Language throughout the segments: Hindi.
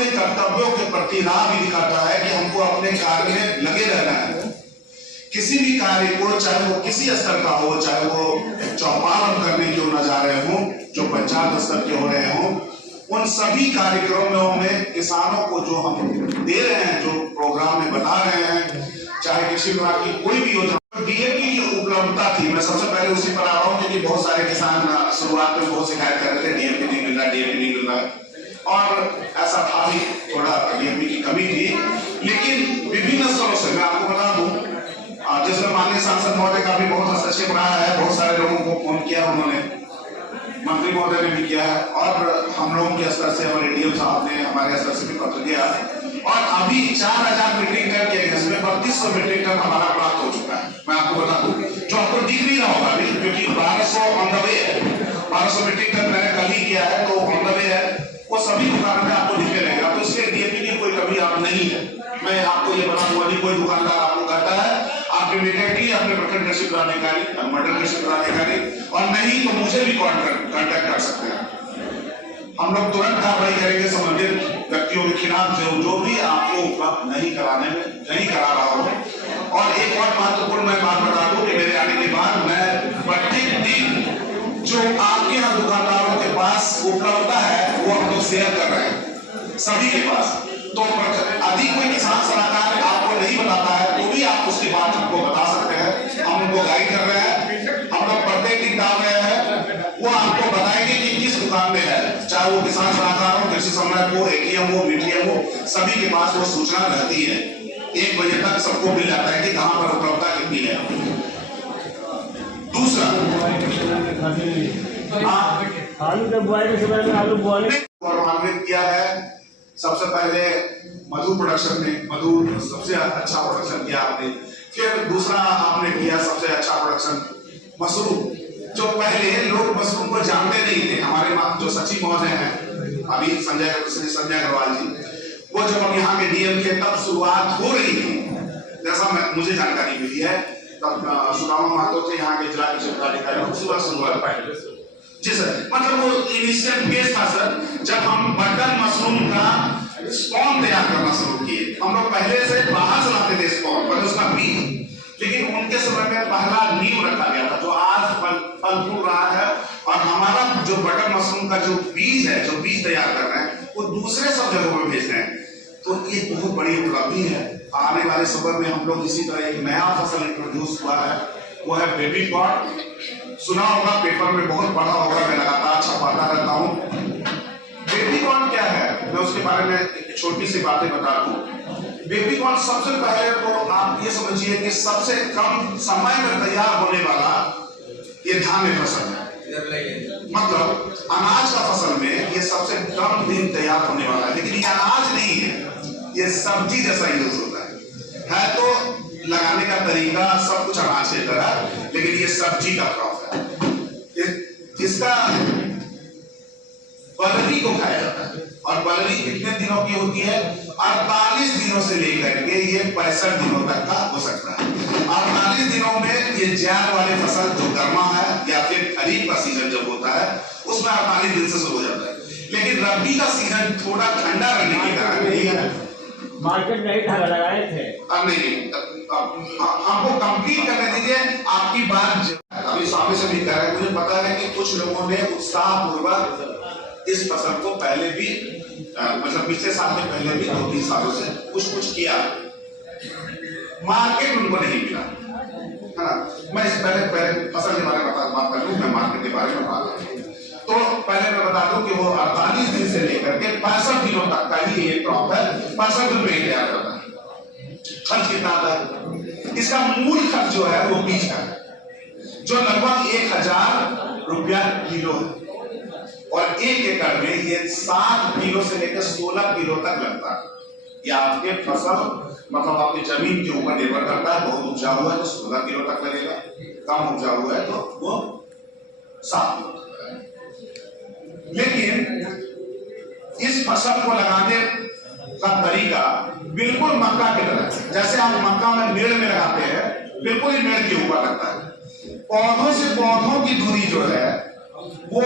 अपने कर्तव्यों के प्रति राह भी दिखाता है कि हमको अपने कार्य में लगे रहना है। किसी भी कार्य को, चाहे वो किसी स्तर का हो, चाहे वो चौपाल करने क्यों न जा रहे हों, जो पंचायत स्तर के हो रहे हों, उन सभी कार्यक्रमों में किसानों को जो हम दे रहे हैं, जो प्रोग्राम में बता रहे हैं, चाहे कृषि विभाग की कोई भी योजना, डीएपी की उपलब्धता थी, मैं सबसे पहले उसी पर आ रहा हूँ, क्योंकि बहुत सारे किसान शुरुआत में बहुत शिकायत कर रहे थे डीएपी नहीं मिल रहा, डीएपी नहीं मिल रहा, और ऐसा था भी, थोड़ा डीएपी की कमी थी। लेकिन विभिन्न स्तरों से मैं आपको बता दूं, जिसमें माननीय सांसद महोदय का भी बहुत हस्तक्षेप रहा है, बहुत सारे लोगों को फोन किया उन्होंने, मंत्री महोदय ने भी किया है, और हम लोगों के स्तर से हमारे डीएम साहब ने, हमारे स्तर से भी पत्र किया, और अभी 4000 मीट्रिक टन के इसमें 3200 मीट्रिक टन हमारा प्राप्त हो चुका है। मैं आपको बता दूं, जो आपको दिख नहीं रहा होगा अभी, क्योंकि 1200 ऑन द वे है, 1200 मीट्रिक टन मैंने कल ही किया है, तो ऑन द वे है, वो सभी दुकानों में आपको दिखे रहेगा, तो इसलिए डीएपी की कोई कमी आप नहीं है। मैं आपको ये बता दूंगा, कोई दुकानदार आपको कहता है आप इमीडिएटली अपने प्रखंड कृषि पदाधिकारी, मंडल कृषि पदाधिकारी, और नहीं तो मुझे भी कांटेक्ट कर सकते हैं। हम लोग तुरंत कार्रवाई करेंगे संबंधित व्यक्तियों के खिलाफ जो भी आपको उपलब्ध नहीं कराने में नहीं करा रहा हो। और एक और महत्वपूर्ण मैं बात बता दूं कि मेरे आने के बाद मैं प्रत्येक दिन जो आपके यहाँ दुकानदारों के पास उपलब्धता है वो हम लोग शेयर कर रहे हैं सभी के पास। तो अधिक कोई किसान सलाहकार आपको नहीं बताता है तो भी आप उसकी बात हमको बता सकते हैं, हम उनको गाइड कर रहे हैं, हम लोग प्रत्येक दिन डाल रहे हैं, वो आपको बताएंगे कि किस दुकान में है, चाहे वो किसान सलाहकार हो, कृषि सम्मेलन हो, एटीएम हो, बीटीएम हो, सभी के पास वो सूचना रहती है। 1 बजे तक सबको मिल जाता है कि कहां पर उपलब्धता कितनी है। दूसरा, आलू के बुआई के समय में आलू बुआई गौरवान्वित किया है। सबसे पहले मधु प्रोडक्शन में, मधु सबसे अच्छा प्रोडक्शन किया आपने, फिर दूसरा आपने किया सबसे अच्छा प्रोडक्शन मशरूम, जो पहले लोग मशरूम को जानते नहीं थे। हमारे जो सचिव महोदय हैं अभी संजय अग्रवाल जी, वो जब हम यहाँ के डीएम के तब शुरुआत हो रही थी, जैसा मुझे जानकारी मिली है, तब सुदामा महतो थे यहाँ के जिला कृषि पदाधिकारी, शुरुआत जी सर, मतलब वो इनिशियल फेज था सर, जब हम बटन मशरूम का स्पॉन तैयार करना शुरू किए। हम लोग पहले से बाहर से लाते थे स्पॉन, पर उसका बीज, लेकिन उनके समय में पहला नींव रखा गया था जो आज फल फूल रहा है। और हमारा जो बटन मशरूम का जो बीज है, जो बीज तैयार कर रहे हैं, वो दूसरे सब जगहों में भेज रहे हैं। तो ये बहुत बड़ी उपलब्धि है। आने वाले समय में हम लोग इसी तरह एक नया फसल इंट्रोड्यूस हुआ है, वो है बेबी कॉर्न। सुना होगा, पेपर में बहुत पढ़ा होगा, मैं लगातार छपाता रहता हूँ। बेबी कॉर्न क्या है, मैं उसके बारे में एक छोटी सी बातें बता दूं। बेबी कॉर्न सबसे पहले तो आप ये समझिए कि सबसे कम समय में तैयार होने वाला ये धान्य फसल है। मतलब अनाज का फसल में ये सबसे कम दिन तैयार होने वाला है, लेकिन ये अनाज नहीं है, ये सब्जी जैसा यूज होता है तो लगाने का तरीका सब कुछ अनाज की तरह, लेकिन ये सब्जी का क्रॉप है। इसका बलरी को खाया जाता है, और बलरी कितने दिनों की होती है? 48 दिनों से लेकर के ये 65 दिनों तक का हो सकता है। 48 दिनों में ये ज्यार वाले फसल जो गर्मा है या फिर खरीफ का सीजन जब होता है उसमें 48 दिन से शुरू हो जाता है, लेकिन रबी का सीजन थोड़ा ठंडा रहने की कारण नहीं है। मार्केट नहीं था, लगाए थे, अब नहीं, हमको कंप्लीट करने दीजिए आपकी बात। अभी स्वामी से भी कह रहे हैं, मुझे पता है कि कुछ लोगों ने उत्साह पूर्वक इस फसल को पहले भी मतलब पिछले साल के पहले भी 2-3 सालों से कुछ किया, मार्केट उनको नहीं मिला है ना। मैं इस पहले फसल के बारे में बात कर लूं, मैं मार्केट के बारे में बात करूं तो पहले मैं बता दूं कि वो 48 दिन से लेकर के 65 दिनों तक का ही ये क्रॉप है। 65 दिन में तैयार होता है। खर्च कितना आता है? इसका मूल खर्च जो है वो बीज का है, जो लगभग 1000 रुपया किलो है, और 1 एकड़ में ये 7 किलो से लेकर 16 किलो तक लगता है। ये आपके फसल मतलब आपकी जमीन के ऊपर निर्भर करता है। बहुत उपजाऊ है तो 16 किलो तक लगेगा, कम उपजाऊ है तो वो 7 किलो तक लगेगा। लेकिन इस फसल को लगाने का तरीका बिल्कुल मक्का की तरह, जैसे आप मक्का में मेड़ में लगाते हैं, बिल्कुल ही मेड़ के ऊपर लगता है। पौधों से पौधों की दूरी जो है वो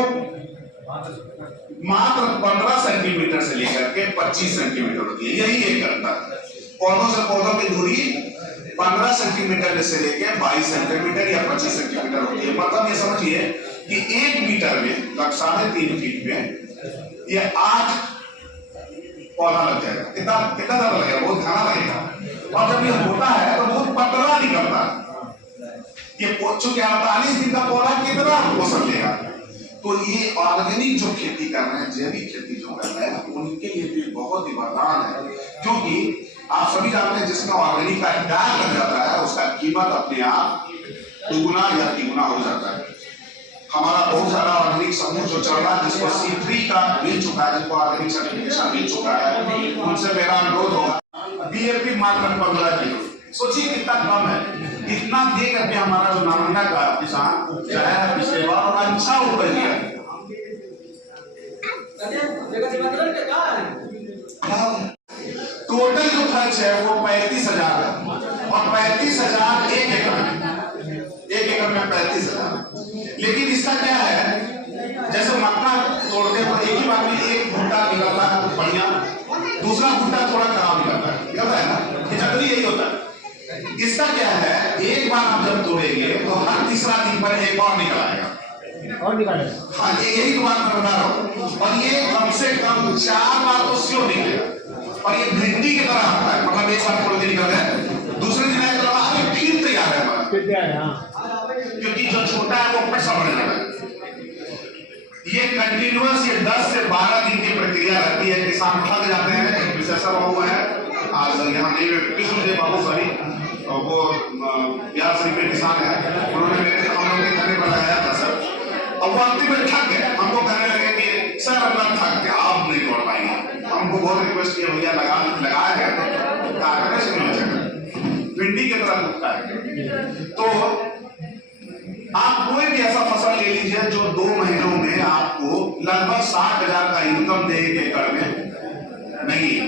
मात्र 15 सेंटीमीटर से लेकर के 25 सेंटीमीटर होती है, यही एक अंतर है। पौधों से पौधों की दूरी 15 सेंटीमीटर से लेकर 22 सेंटीमीटर या 25 सेंटीमीटर होती है। मतलब ये समझिए कि 1 मीटर में, 3.5 फीट में ये 8 पौधा लग जाएगा। कितना कितना ज्यादा लगेगा? बहुत घना लगेगा। और जब ये होता है तो बहुत पतला निकलता है। ये चूंकि 48 दिन का पौधा कितना पोषण लेगा। तो ये ऑर्गेनिक जो खेती कर रहे हैं, जैविक खेती जो कर रहे हैं, उनके लिए भी बहुत ही वरदान है। क्योंकि आप सभी जानते हैं जिसमें ऑर्गेनिक का टैग लग जाता है उसका कीमत अपने आप दुगुना या तिगुना हो जाता है। हमारा बहुत सारा ऑर्गेनिक समूह जो चल रहा है, जिसको C3 का मिल चुका है, जिसको ऑर्गेनिक सर्टिफिकेशन मिल चुका है, उनसे मेरा अनुरोध होगा DAP मात्र 15 किलो। सोचिए कितना कम है। इतना दे करके हमारा जो नालंदा का किसान उपजाया है पिछले बार और अच्छा उपज दिया। टोटल जो खर्च है वो 35,000 है और 35,000 1 एकड़ में, 1 एकड़ में 35,000। लेकिन इसका क्या है, जैसे मक्का तोड़ते हैं तो एक ही बार में एक भुट्टा निकलता है बढ़िया, दूसरा भुट्टा थोड़ा खराब निकलता है ना, ये जनरली यही होता है। इसका क्या है, एक बार आप जब तोड़ेंगे तो हर तीसरा दिन पर एक और निकल आएगा और निकालेगा। हाँ, यही तो बात मैं बता रहा हूँ। और ये कम से कम 4 बार तो श्योर निकलेगा। और ये भिंडी की तरह आता है, मतलब एक बार तोड़ के निकल गए, दूसरे दिन आए तो अरे फिर तैयार है हमारा, क्योंकि जो छोटा है वो पैसा बढ़ने लगा है। ये कंटिन्यूअस ये 10 से 12 दिन की प्रक्रिया रहती है। किसान थक जाते हैं। एक विशेषज्ञ बाबू है आज यहाँ कृष्णदेव बाबू सॉरी, वो बिहार शरीफ के किसान है, उन्होंने मेरे से हम लोग के कहने पर लगाया था सर, और वो अंतिम में थक गए। हमको कहने लगे कि सर अपना थक गया, आप नहीं तोड़ पाएंगे। हमको बहुत रिक्वेस्ट किया भैया लगाया गया तो भिंडी की तरह लगता है। तो आप कोई भी ऐसा फसल ले लीजिए जो 2 महीनों में आपको लगभग 60,000 का इनकम दे 1 एकड़ में नहीं है।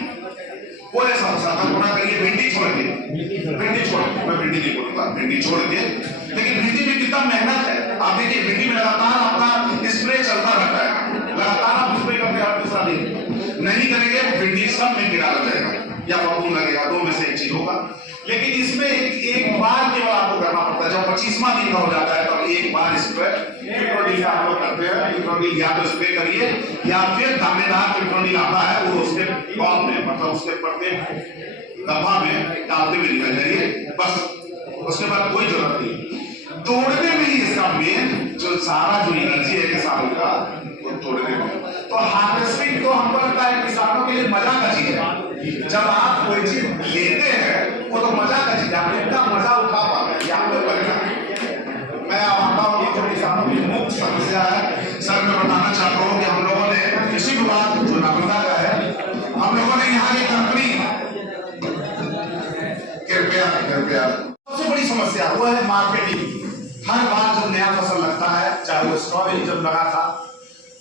कोई ऐसा फसल कल्पना करिए, भिंडी छोड़ के, मैं भिंडी नहीं बोलूंगा, भिंडी छोड़ के, लेकिन भिंडी में कितना मेहनत है। आप देखिए भिंडी में लगातार आपका स्प्रे चलता रहता है, लगातार आप स्प्रे करते हैं, दूसरा दिन नहीं करेंगे भिंडी सब में कीड़ा लग जाएगा या फफूंद लगेगा, 2 में से एक चीज होगा। लेकिन इसमें एक बार केवल आपको करना पड़ता है। जब 25वां दिन का हो जाता है तब एक बार स्प्रे पिप्रोनिल का आप लोग करते हैं। पिप्रोनिल या तो स्प्रे करिए या फिर दानेदार पिप्रोनिल आता है वो उसके बॉल में, मतलब उसके प्रत्येक डब्बा में डालते हुए निकल जाइए, बस उसके बाद कोई जरूरत नहीं। तोड़ने में ही इसका मेन जो सारा जो एनर्जी है किसानों का वो तोड़ने में। तो हार्वेस्टिंग तो हमको लगता है किसानों के लिए मजा का चीज है। जब आप कोई चीज लेते हैं वो तो मजा का चीज, आप इतना मजा उठा पाते हैं। मैं आता हूँ ये जो किसानों की मुख्य समस्या है सर, मैं बताना चाहता हूँ कि हम लोगों ने कृषि विभाग जो नालंदा का है, हम लोगों ने यहाँ की कंपनी कृपया सबसे बड़ी समस्या वो है मार्केटिंग। हर बार जब नया फसल लगता है, चाहे वो स्ट्रॉबेरी जब लगा था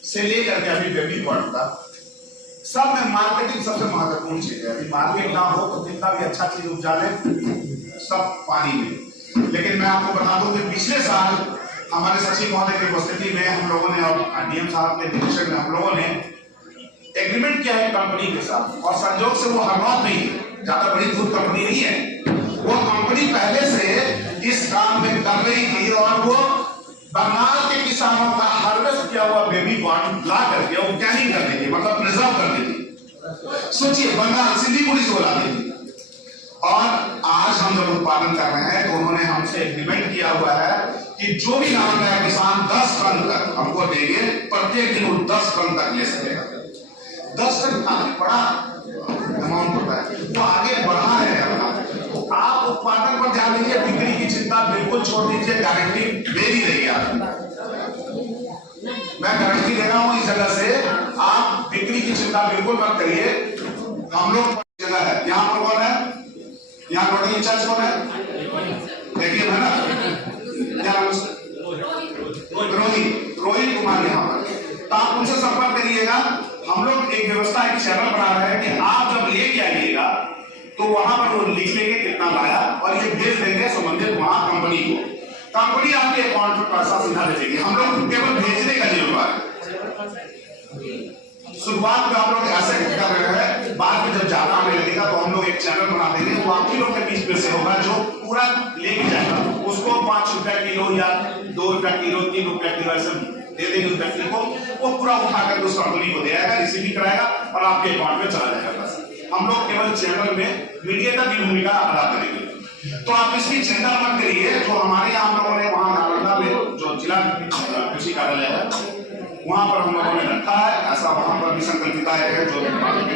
से लेकर के अभी बेबी कॉर्न था, सब में मार्केटिंग सबसे महत्वपूर्ण चीज है। अभी मार्केट ना हो तो कितना भी अच्छा चीज उपजा ले सब पानी में। लेकिन मैं आपको बता दूं कि पिछले साल हमारे सचिव महोदय की उपस्थिति में हम लोगों ने और डीएम साहब के निर्देशन में हम लोगों ने एग्रीमेंट किया है कंपनी के साथ, और संजोग से वो हरनौत नहीं है, ज्यादा बड़ी दूध कंपनी नहीं है। वो कंपनी पहले से इस काम में कर रही थी और वो बंगाल के किसानों का हार्वेस्ट किया हुआ बेबी कॉर्न ला करके वो कैनिंग कर देती, मतलब प्रिजर्व कर देती। सोचिए बंगाल सिलीगुड़ी से ला देती। और आज हम जब उत्पादन कर रहे हैं तो उन्होंने हमसे एग्रीमेंट किया हुआ है कि जो भी नालंदा का किसान 10 टन तक हमको देंगे, प्रत्येक दिन वो 10 टन तक ले सकेगा। 10 टन काफी बड़ा अमाउंट होता है, वो आगे बढ़ा है अपना। आप उत्पादन पर ध्यान दीजिए, बिक्री की चिंता बिल्कुल छोड़ दीजिए, गारंटी दे दी रही है। मैं गारंटी दे रहा हूं इस जगह से, आप बिक्री की चिंता बिल्कुल मत करिए। हम लोग जगह है, यहाँ पर कौन है, यहाँ नोडल इंचार्ज कौन है, देखिए है ना, रोहित कुमार यहाँ पर, तो आप उनसे संपर्क करिएगा। हम लोग एक व्यवस्था, एक चैनल बना रहे हैं कि आप जब लेके आइएगा तो वहां पर वो लिख लेंगे कितना लाया और ये भेज देंगे संबंधित वहां कंपनी को। कंपनी आपके अकाउंट में पैसा सीधा दे देगी, हम लोग केवल भेजने का जिम्मेदार है। एक चैनल बना देंगे, वो आप ही लोग के बीच में से होगा जो पूरा लेके जाएगा उसको। 5 रुपया किलो या 2 रुपया किलो 3 रुपया किलो ऐसे दे देंगे उस व्यक्ति को, वो पूरा उठा कर उस कंपनी को दे आएगा, रिसीव भी कराएगा और आपके अकाउंट में चला जाएगा बस। हम लोग केवल चैनल में मीडिएटर की भूमिका अदा करेंगे। तो आप इसकी चिंता मत करिए। जो हमारे यहाँ हम लोगों ने वहाँ नालंदा में जो जिला कृषि कार्यालय है वहां पर हम लोगों ने रखा है, ऐसा वहां पर भी संकल्पित है जो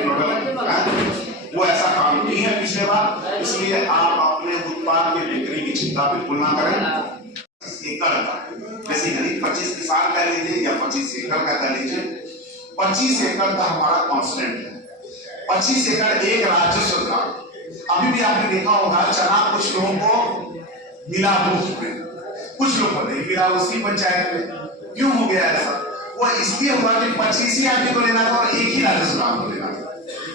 नोडल है वो ऐसा काम नहीं है पिछले बार। इसलिए आप अपने उत्पाद की बिक्री की चिंता बिल्कुल ना करें। एकड़ का बेसिकली 25 किसान कह लीजिए या 25 एकड़ का कह लीजिए, 25 एकड़ का हमारा कॉन्स्टेंट है। 25 एकड़ एक राजस्व का। अभी भी आपने देखा होगा चना कुछ लोगों को मिला मुफ्त में, कुछ लोगों को नहीं मिला उसी पंचायत में। क्यों हो गया ऐसा? वो इसलिए हुआ कि 25 ही आदमी को लेना था और एक ही राजस्व ग्राम को लेना था।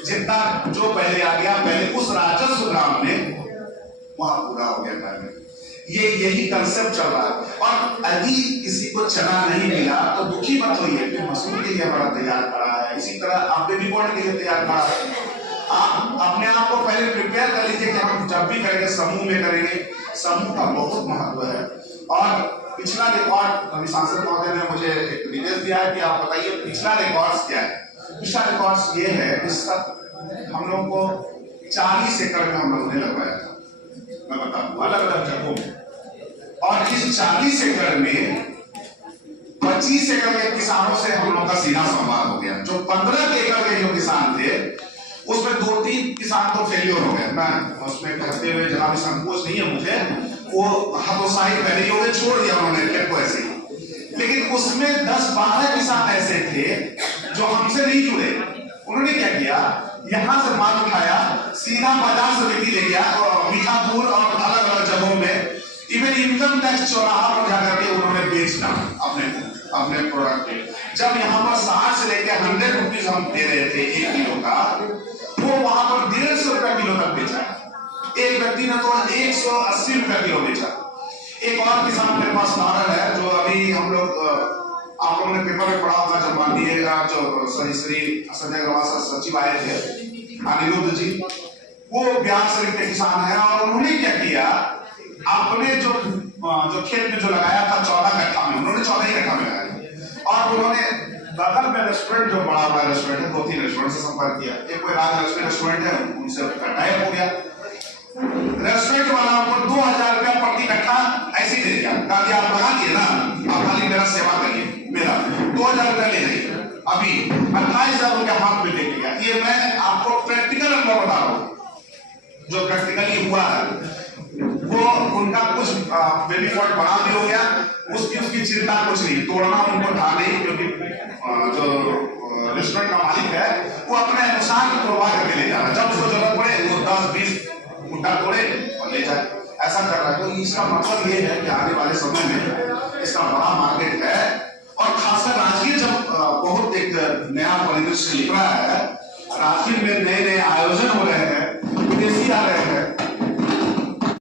जितना जो पहले आ गया पहले उस राजस्व ग्राम में वहां पूरा हो गया कार्य। यही कंसेप्ट चल रहा है। और यदि किसी को चना नहीं मिला तो दुखी मत होइए कि मसूर के लिए बड़ा तैयार करा है, इसी तरह आप बेबी कॉर्न के लिए तैयार करा है। आप अपने आप को पहले प्रिपेयर कर लीजिए कि हम जब भी करेंगे समूह में करेंगे। समूह का बहुत महत्व है। और पिछला रिकॉर्ड अभी सांसद महोदय ने मुझे एक निर्देश दिया है कि आप बताइए पिछला रिकॉर्ड्स क्या है। पिछला रिकॉर्ड्स ये है कि हम लोगों को 40 एकड़ में हम लोगों ने लगवाया था, मैं बताऊं अलग अलग जगहों में। और इस 40 एकड़ में 25 एकड़ के किसानों से हम लोगों का सीधा संवाद हो गया। जो 15 एकड़ के जो किसान थे उसमें 2-3 किसान तो फेलियर हो गए। मैं उसमें कहते हुए जनाब संकोच नहीं है मुझे, वो हतोत्साहित पहले ही छोड़ दिया उन्होंने खेत को ऐसे ही। लेकिन उसमें 10-12 किसान ऐसे थे जो हमसे नहीं जुड़े। उन्होंने क्या किया, यहां से माल उठाया सीधा बाजार समिति ले गया और मीठापुर और अलग अलग जगहों में इवन इनकम टैक्स चौराहा पर जाकर के उन्होंने बेचना अपने प्रोडक्ट। जब यहाँ पर 60 से लेकर 100 रुपीज हम दे रहे थे 1 किलो का, वो वहां पर 150 रुपया किलो तक बेचा। एक व्यक्ति ने तो 180 रुपया किलो बेचा। एक और किसान मेरे पास उदाहरण है जो अभी हम लोग आप लोगों ने पेपर में पढ़ा होगा जब माननीय जो श्री संजय अग्रवाल सचिव आए थे अनिरुद्ध जी, वो बिहार शरीफ के किसान है। और उन्होंने क्या किया, अपने जो खेत में जो लगाया था 14 कट्ठा में, उन्होंने 14 ही कट्ठा में लगाया। और उन्होंने बगल में रेस्टोरेंट जो बड़ा बड़ा रेस्टोरेंट है 2-3 रेस्टोरेंट से संपर्क किया। एक कोई राज रेस्टोरेंट है उनसे टाइप हो गया। रेस्टोरेंट वाला को 2000 रुपया प्रति कट्ठा ऐसे दे दिया। कहा आप लगा दिए ना, आप खाली मेरा सेवा करिए, मेरा 2000 रुपया ले जाइए। अभी 28,000 रुपया हाथ में दे दिया। ये मैं आपको प्रैक्टिकल अनुभव बता रहा हूँ जो प्रैक्टिकली हुआ है। वो उनका कुछ बेबी पॉट बना भी हो गया, उसकी चिंता कुछ नहीं, तोड़ना उनको था नहीं, क्योंकि जो रेस्टोरेंट का मालिक है वो अपने अनुसार प्रोवाइड करके ले जा रहा है। जब उसको जरूरत पड़े वो 10-20 कुंटल तोड़े और ले जाए, ऐसा कर रहा है। तो इसका मतलब ये है कि आने वाले समय में इसका बड़ा मार्केट है। और खासकर राजगीर जब बहुत एक नया परिदृश्य लिख रहा है, राजगीर में नए नए आयोजन हो रहे हैं, विदेशी आ रहे हैं,